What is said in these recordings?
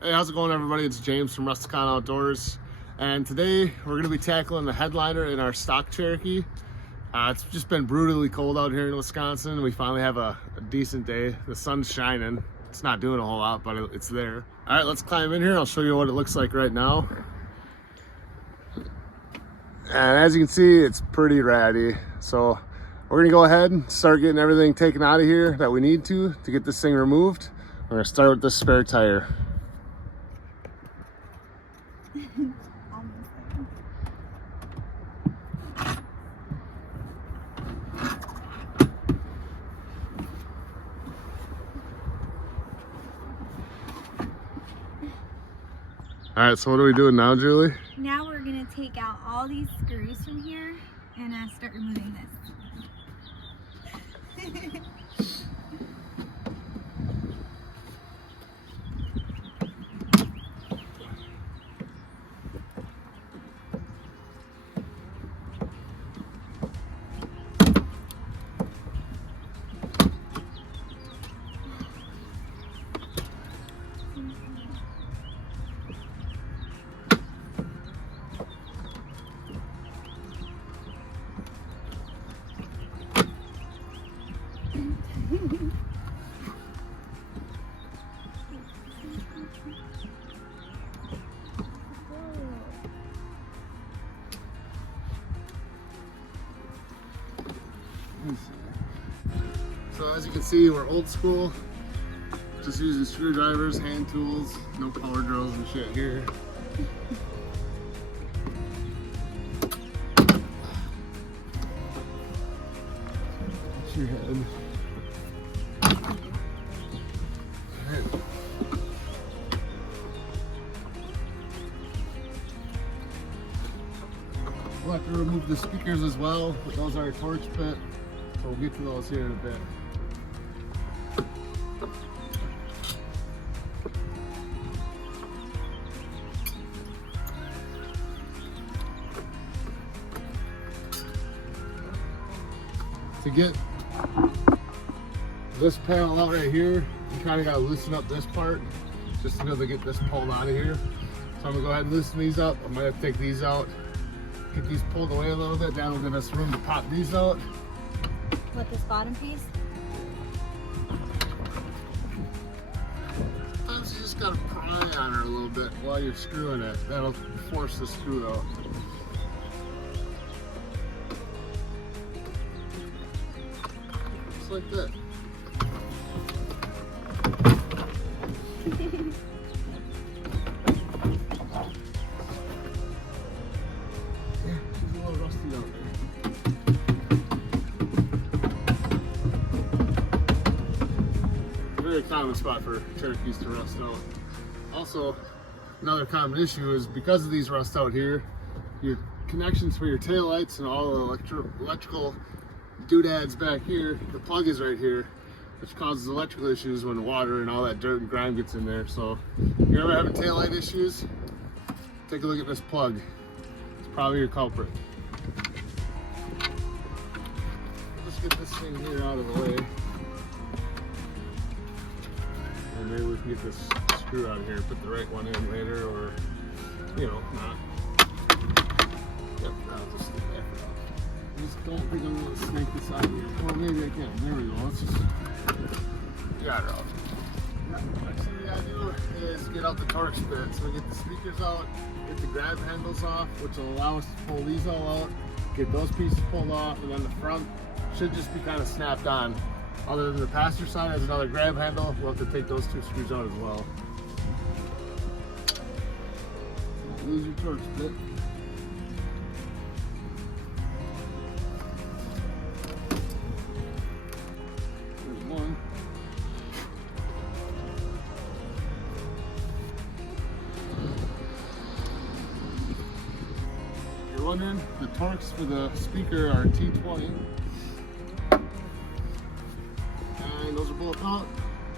Hey, how's it going, everybody? It's James from Rusticon Outdoors, and today we're going to be tackling the headliner in our stock Cherokee. It's just been brutally cold out here in Wisconsin. We finally have a decent day. The sun's shining. It's not doing a whole lot, but it's there. All right, let's climb in here. I'll show you what it looks like right now. And as you can see, it's pretty ratty. So we're gonna go ahead and start getting everything taken out of here that we need to get this thing removed. We're gonna start with this spare tire. All right, so what are we doing now, Julie? Now we're gonna take out all these screws from here and start removing this. So as you can see, we're old school, just using screwdrivers, hand tools, no power drills and shit here. Watch your head. Alright. We'll have to remove the speakers as well, but those are a torch bit, so we'll get to those here in a bit. To get this panel out right here, you kind of got to loosen up this part just to be able to get this pulled out of here. So I'm going to go ahead and loosen these up. I'm going to have to take these out, get these pulled away a little bit. That will give us room to pop these out. With this bottom piece? Sometimes you just got to pry on her a little bit while you're screwing it. That'll force the screw out. Just like that. Very common spot for Cherokees to rust out. Also, another common issue is because of these rust out here, your connections for your taillights and all the electrical doodads back here, the plug is right here, which causes electrical issues when water and all that dirt and grime gets in there. So if you're ever having taillight issues, take a look at this plug. It's probably your culprit. Let's get this thing here out of the way. And maybe we can get this screw out of here, put the right one in later, or, you know, not. Yep, I'll just stick that out. I just don't think I'm going to snake this out of here. Or maybe I can. There we go. Let's just got her out. Next thing we got to do is get out the Torx bit. So we get the speakers out, get the grab handles off, which will allow us to pull these all out, get those pieces pulled off, and then the front should just be kind of snapped on. Other than the passenger side has another grab handle, we'll have to take those two screws out as well. Lose your Torx bit. There's one. You're wondering, the Torx for the speaker are T20. Those are both out.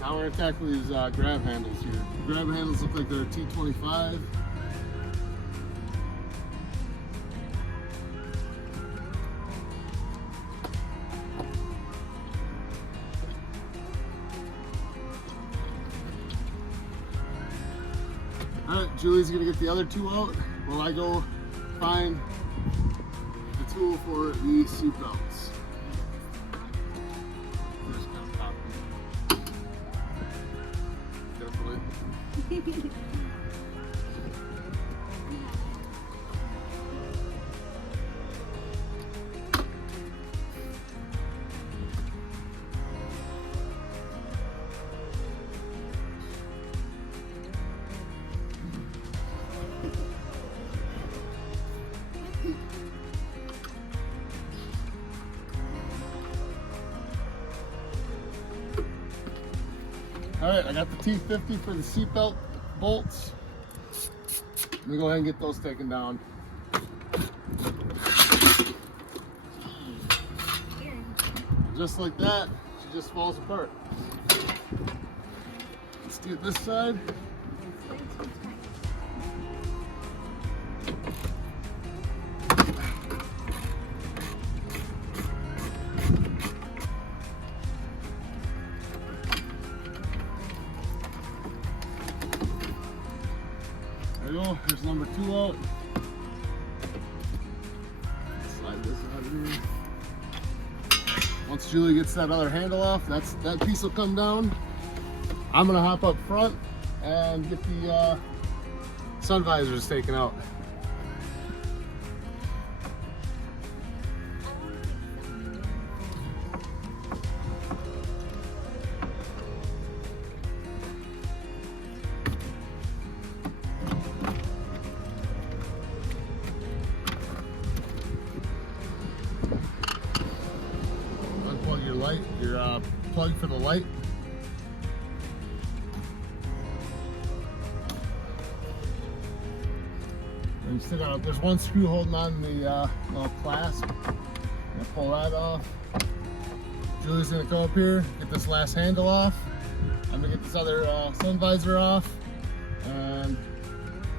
Now we're gonna tackle these grab handles here. The grab handles look like they're T25. Alright, Julie's gonna get the other two out while I go find the tool for the seat belts. Just gonna pop them. Carefully. Alright, I got the T50 for the seatbelt bolts. Let me go ahead and get those taken down. Just like that, she just falls apart. Let's do it this side. There you go, there's number 2 out. Slide this out of here. Once Julie gets that other handle off, that piece will come down. I'm gonna hop up front and get the sun visors taken out. Unplug your light, your plug for the light. And you still got, there's one screw holding on the little clasp. I'm gonna pull that off. Julie's gonna come up here, get this last handle off. I'm gonna get this other sun visor off. And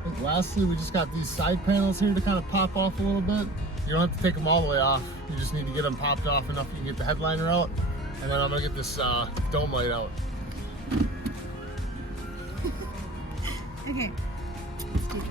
I think lastly, we just got these side panels here to kind of pop off a little bit. You don't have to take them all the way off. You just need to get them popped off enough you can get the headliner out. And then I'm gonna get this dome light out. Okay, let's do this.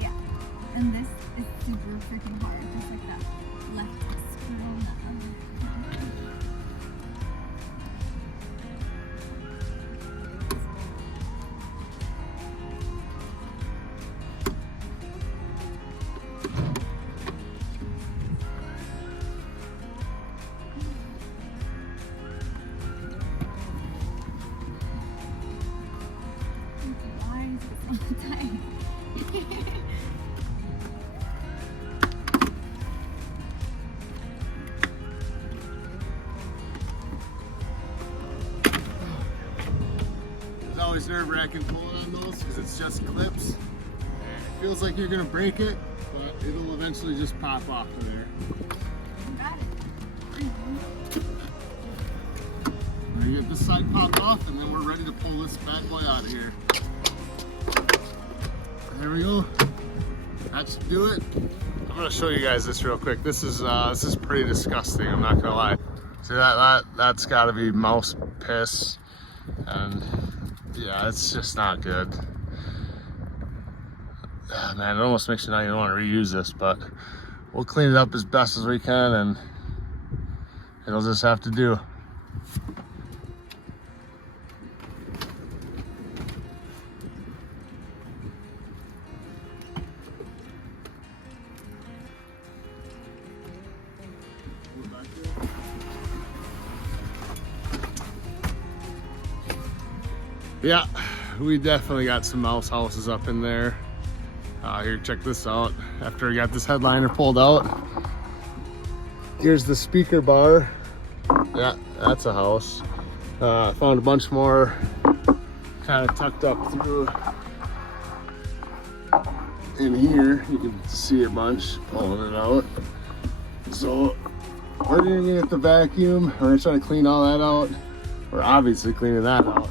Yeah, and this is super freaking hard, just like that left screw on that other. Why is it so tight? It's always nerve-wracking pulling on those because it's just clips. It feels like you're gonna break it, but it'll eventually just pop off of there. Got it. We're gonna get this side popped off, and then we're ready to pull this bad boy out of here. There we go. That should do it. I'm gonna show you guys this real quick. This is pretty disgusting. I'm not gonna lie. See that's got to be mouse piss, and yeah, it's just not good. Ah, man, it almost makes you not even want to reuse this, but we'll clean it up as best as we can, and it'll just have to do. Yeah, we definitely got some mouse houses up in there. Here, check this out. After I got this headliner pulled out, here's the speaker bar. Yeah, that's a house. Found a bunch more kind of tucked up through in here. You can see a bunch pulling it out. So we're gonna get the vacuum. We're gonna try to clean all that out. We're obviously cleaning that out.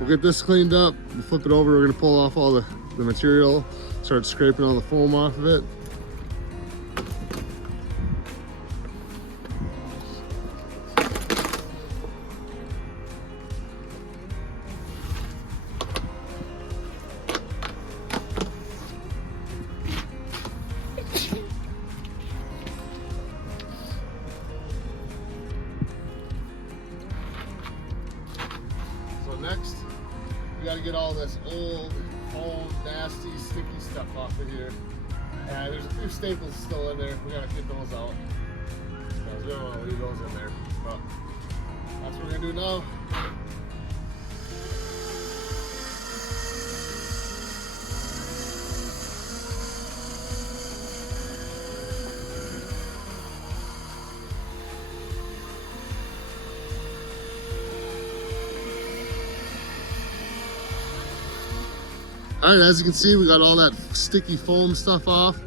We'll get this cleaned up, we'll flip it over, we're gonna pull off all the material, start scraping all the foam off of it. So next, we gotta get all this old, nasty, sticky stuff off of here. There's a few staples still in there. We gotta get those out. We don't want to leave those in there, but that's what we're gonna do now. All right, as you can see, we got all that sticky foam stuff off.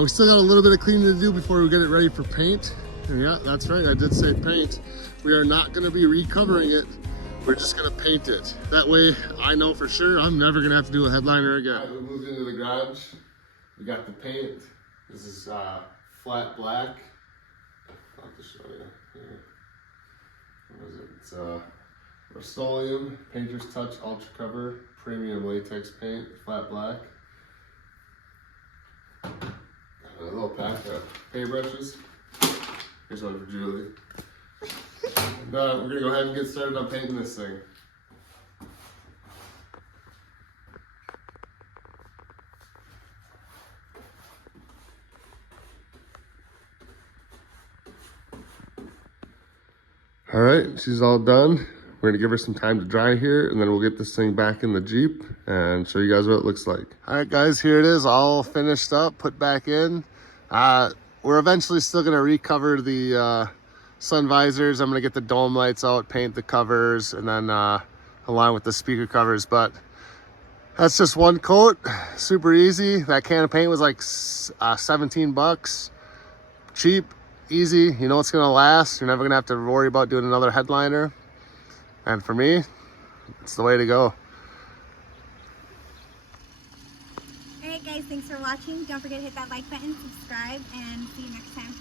We still got a little bit of cleaning to do before we get it ready for paint. And yeah, that's right, I did say paint. We are not gonna be recovering it. We're just gonna paint it. That way, I know for sure I'm never gonna have to do a headliner again. All right, we moved into the garage. We got the paint. This is flat black. I'll have to show you here. What is it? It's Rust-Oleum Painter's Touch Ultra Cover Premium Latex Paint, flat black. A little pack of paintbrushes. Here's one for Julie. And we're gonna go ahead and get started on painting this thing. All right, she's all done. We're gonna give her some time to dry here, and then we'll get this thing back in the Jeep and show you guys what it looks like. All right, guys, here it is, all finished up, put back in. We're eventually still gonna recover the sun visors. I'm gonna get the dome lights out, paint the covers, and then align with the speaker covers. But that's just one coat, super easy. That can of paint was like 17 bucks, cheap, easy. You know it's gonna last. You're never gonna have to worry about doing another headliner. And for me, it's the way to go. Alright guys, thanks for watching. Don't forget to hit that like button, subscribe, and see you next time.